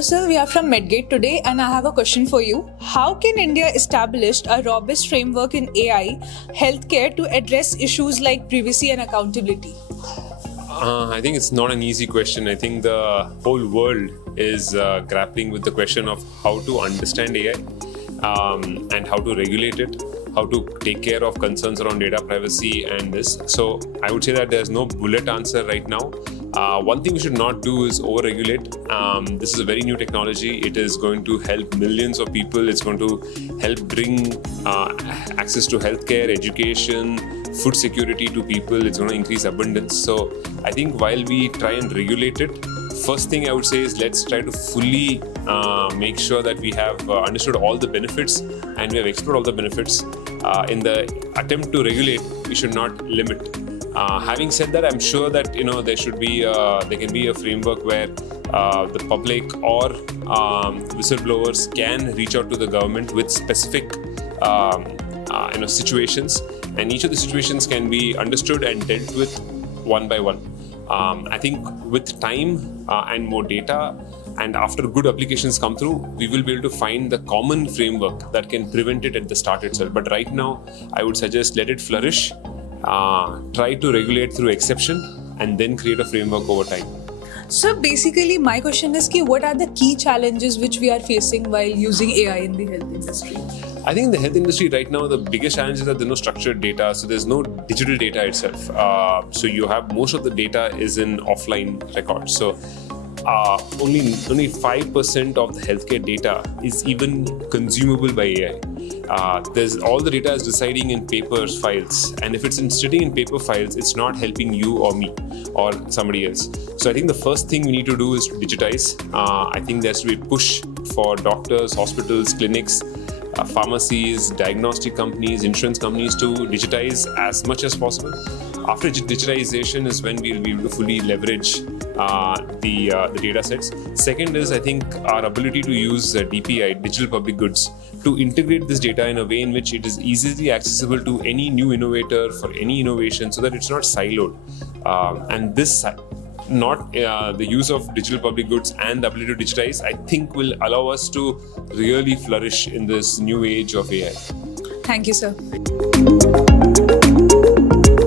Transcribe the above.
Hello sir, we are from Medgate today and I have a question for you. How can India establish a robust framework in AI healthcare to address issues like privacy and accountability? I think it's not an easy question. I think the whole world is grappling with the question of how to understand AI and how to regulate it, how to take care of concerns around data privacy and this. So I would say that there's no bullet answer right now. One thing we should not do is over-regulate. This is a very new technology. It is going to help millions of people. It's going to help bring access to healthcare, education, food security to people. It's going to increase abundance. So I think while we try and regulate it, first thing I would say is let's try to fully make sure that we have understood all the benefits and we have explored all the benefits. In the attempt to regulate, we should not limit. Having said that, I'm sure that there can be a framework where the public or whistleblowers can reach out to the government with specific situations, and each of the situations can be understood and dealt with one by one. I think with time and more data, and after good applications come through, we will be able to find the common framework that can prevent it at the start itself. But right now, I would suggest let it flourish. Try to regulate through exception and then create a framework over time. So basically my question is what are the key challenges which we are facing while using AI in the health industry? I think in the health industry right now, the biggest challenge is that there's no structured data, so there's no digital data itself. So you have most of the data is in offline records. So only 5% of the healthcare data is even consumable by AI. There's all the data is residing in paper files, and if it's sitting in paper files, it's not helping you or me or somebody else. So I think the first thing we need to do is to digitize. I think there has to be a push for doctors, hospitals, clinics, pharmacies, diagnostic companies, insurance companies to digitize as much as possible. After digitization is when we'll be able to fully leverage the data sets. Second is, I think, our ability to use DPI, digital public goods, to integrate this data in a way in which it is easily accessible to any new innovator for any innovation, so that it's not siloed. And this the use of digital public goods and the ability to digitize, I think, will allow us to really flourish in this new age of AI. Thank you, sir.